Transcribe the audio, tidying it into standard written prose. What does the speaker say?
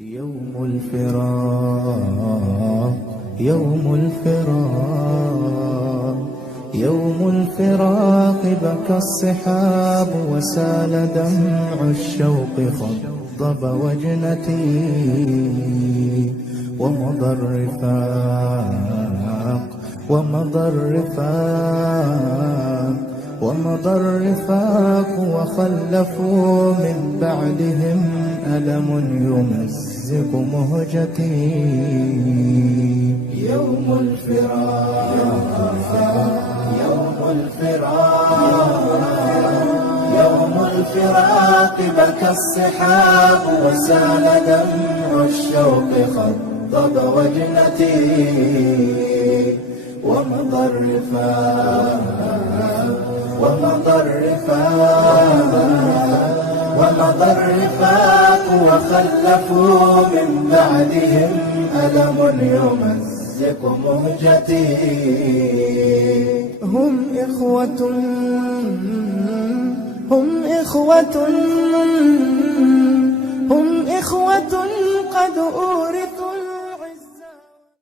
يوم الفراق يوم الفراق يوم الفراق بكى الصحاب وسال دمع الشوق خضب وجنتي ومضى الرفاق ومضى الرفاق وخلفوا من بعدهم ألم يمزق مهجتي. يوم الفراق بكى الصحاب وسال دمع الشوق خضب وجنتي ومضى الرفاق وخلفوا من بعدهم ألم يمزق مهجتي. هم إخوة